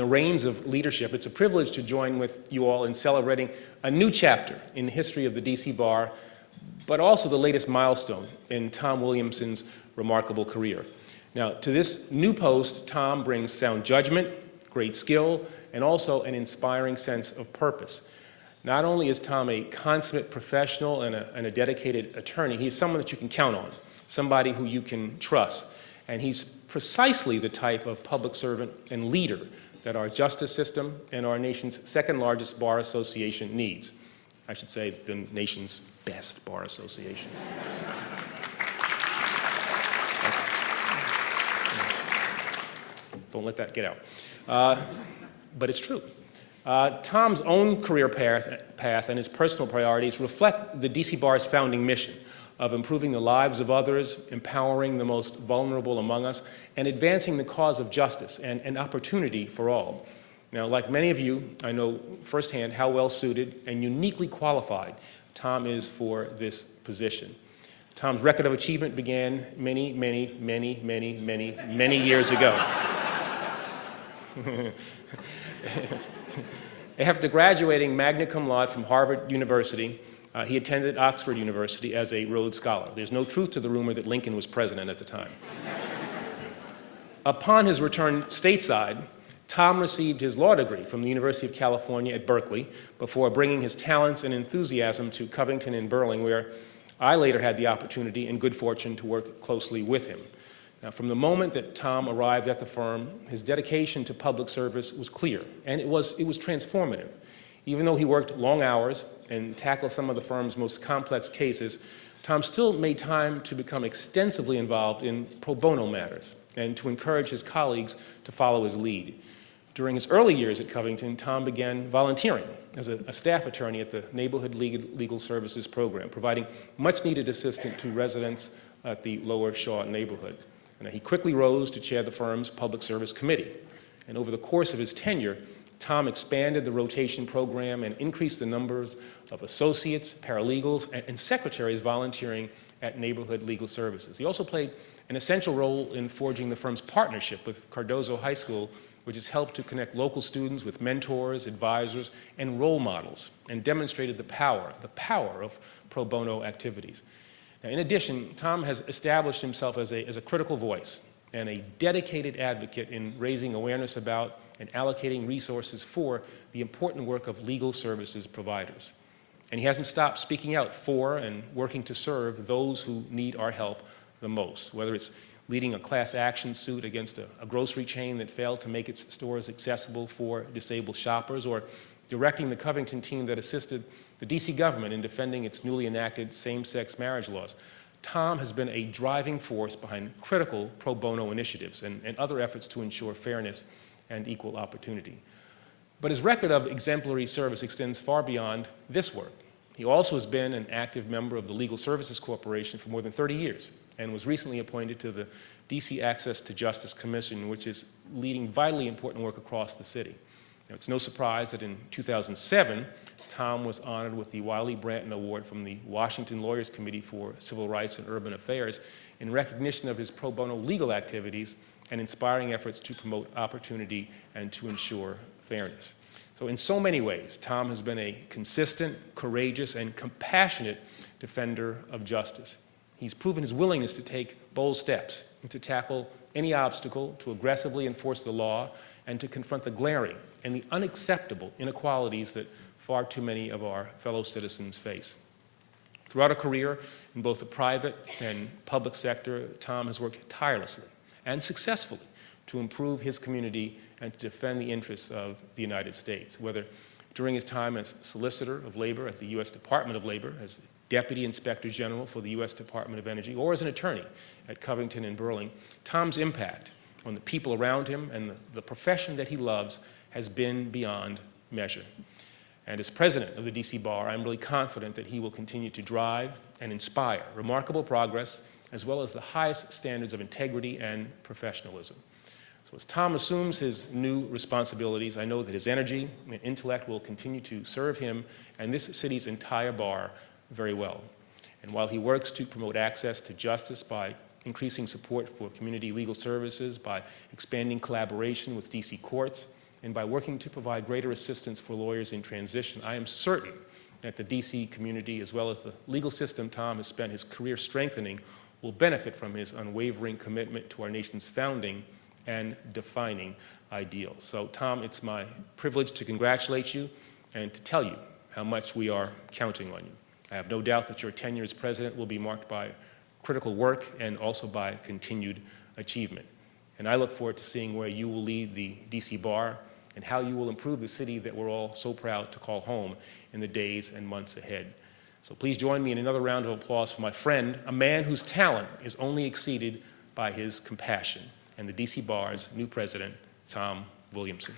the reins of leadership, it's a privilege to join with you all in celebrating a new chapter in the history of the DC Bar, but also the latest milestone in Tom Williamson's remarkable career. Now, to this new post, Tom brings sound judgment, great skill, and also an inspiring sense of purpose. Not only is Tom a consummate professional and a dedicated attorney, he's someone that you can count on, somebody who you can trust. And he's precisely the type of public servant and leader that our justice system and our nation's second largest bar association needs. I should say the nation's best bar association. Don't let that get out. But it's true. Tom's own career path and his personal priorities reflect the DC Bar's founding mission of improving the lives of others, empowering the most vulnerable among us, and advancing the cause of justice and opportunity for all. Now, like many of you, I know firsthand how well-suited and uniquely qualified Tom is for this position. Tom's record of achievement began many, many, many, many, many, many years ago. After graduating magna cum laude from Harvard University, he attended Oxford University as a Rhodes Scholar. There's no truth to the rumor that Lincoln was president at the time. Upon his return stateside, Tom received his law degree from the University of California at Berkeley before bringing his talents and enthusiasm to Covington and Burling, where I later had the opportunity and good fortune to work closely with him. Now, from the moment that Tom arrived at the firm, his dedication to public service was clear, and it was transformative. Even though he worked long hours and tackled some of the firm's most complex cases, Tom still made time to become extensively involved in pro bono matters and to encourage his colleagues to follow his lead. During his early years at Covington, Tom began volunteering as a staff attorney at the Neighborhood Legal Services Program, providing much-needed assistance to residents at the Lower Shaw neighborhood. And he quickly rose to chair the firm's Public Service Committee. And over the course of his tenure, Tom expanded the rotation program and increased the numbers of associates, paralegals, and secretaries volunteering at Neighborhood Legal Services. He also played an essential role in forging the firm's partnership with Cardozo High School, which has helped to connect local students with mentors, advisors, and role models, and demonstrated the power of pro bono activities. Now, in addition, Tom has established himself as a critical voice and a dedicated advocate in raising awareness about and allocating resources for the important work of legal services providers. And he hasn't stopped speaking out for and working to serve those who need our help the most, whether it's leading a class action suit against a grocery chain that failed to make its stores accessible for disabled shoppers, or directing the Covington team that assisted the DC government in defending its newly enacted same-sex marriage laws. Tom has been a driving force behind critical pro bono initiatives and other efforts to ensure fairness and equal opportunity. But his record of exemplary service extends far beyond this work. He also has been an active member of the Legal Services Corporation for more than 30 years and was recently appointed to the DC Access to Justice Commission, which is leading vitally important work across the city. Now, it's no surprise that in 2007, Tom was honored with the Wiley Branton Award from the Washington Lawyers Committee for Civil Rights and Urban Affairs in recognition of his pro bono legal activities and inspiring efforts to promote opportunity and to ensure fairness. So in so many ways, Tom has been a consistent, courageous, and compassionate defender of justice. He's proven his willingness to take bold steps and to tackle any obstacle, to aggressively enforce the law, and to confront the glaring and the unacceptable inequalities that far too many of our fellow citizens face. Throughout a career in both the private and public sector, Tom has worked tirelessly and successfully to improve his community and to defend the interests of the United States, whether during his time as Solicitor of Labor at the U.S. Department of Labor, as Deputy Inspector General for the U.S. Department of Energy, or as an attorney at Covington and Burling. Tom's impact on the people around him and the profession that he loves has been beyond measure. And as president of the DC Bar, I'm really confident that he will continue to drive and inspire remarkable progress, as well as the highest standards of integrity and professionalism. So as Tom assumes his new responsibilities, I know that his energy and intellect will continue to serve him and this city's entire bar very well. And while he works to promote access to justice by increasing support for community legal services, by expanding collaboration with DC courts, and by working to provide greater assistance for lawyers in transition, I am certain that the DC community, as well as the legal system Tom has spent his career strengthening, will benefit from his unwavering commitment to our nation's founding and defining ideals. So, Tom, it's my privilege to congratulate you and to tell you how much we are counting on you. I have no doubt that your tenure as president will be marked by critical work and also by continued achievement. And I look forward to seeing where you will lead the DC Bar and how you will improve the city that we're all so proud to call home in the days and months ahead. So please join me in another round of applause for my friend, a man whose talent is only exceeded by his compassion, and the DC Bar's new president, Tom Williamson.